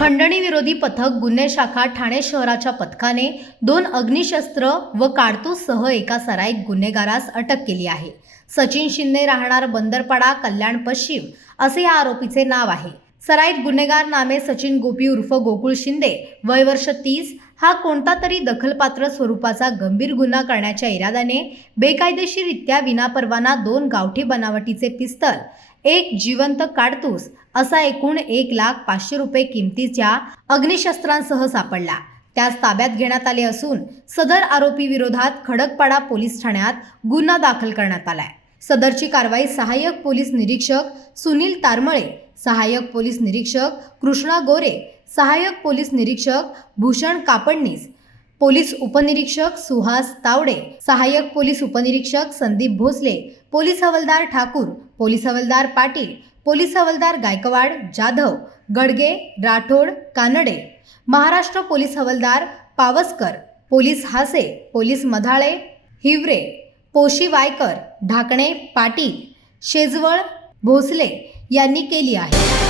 खंडणी विरोधी पथक गुन्हे शाखा ठाणे शहराच्या पथकाने दोन अग्निशस्त्र व काडतूससह एका सराईत गुन्हेगारास अटक केली आहे. सचिन शिंदे राहणार बंदरपाडा कल्याण पश्चिम असे या आरोपीचे नाव आहे. सराईत गुन्हेगार नामे सचिन गोपी उर्फ गोकुळ शिंदे वय वर्ष तीस हा कोणता तरी दखलपात्र स्वरूपाचा गंभीर गुन्हा करण्याच्या इराद्याने बेकायदेशीररित्या विनापरवाना दोन गावठी बनावटीचे पिस्तल एक जिवंत काडतूस असा एकूण एक लाख पाचशे रुपये किमतीच्या अग्निशस्त्रांसह सापडला. त्यास ताब्यात घेण्यात आले असून सदर आरोपी विरोधात खडकपाडा पोलीस ठाण्यात गुन्हा दाखल करण्यात आलाय. सदरची कारवाई सहाय्यक पोलीस निरीक्षक सुनील तारमळे सहाय्यक पोलीस निरीक्षक कृष्णा गोरे सहाय्यक पोलीस निरीक्षक भूषण कापडनीस पोलीस उपनिरीक्षक सुहास तावडे सहाय्यक पोलीस उपनिरीक्षक संदीप भोसले पोलीस हवालदार ठाकूर पोलीस हवालदार पाटील पोलीस हवालदार गायकवाड जाधव गडगे राठोड कानडे महाराष्ट्र पोलीस हवालदार पावसकर पोलीस हासे पोलीस मधाळे हिवरे पोशी वायकर ढाकणे पाटील शेजवळ भोसले यांनी केली आहे.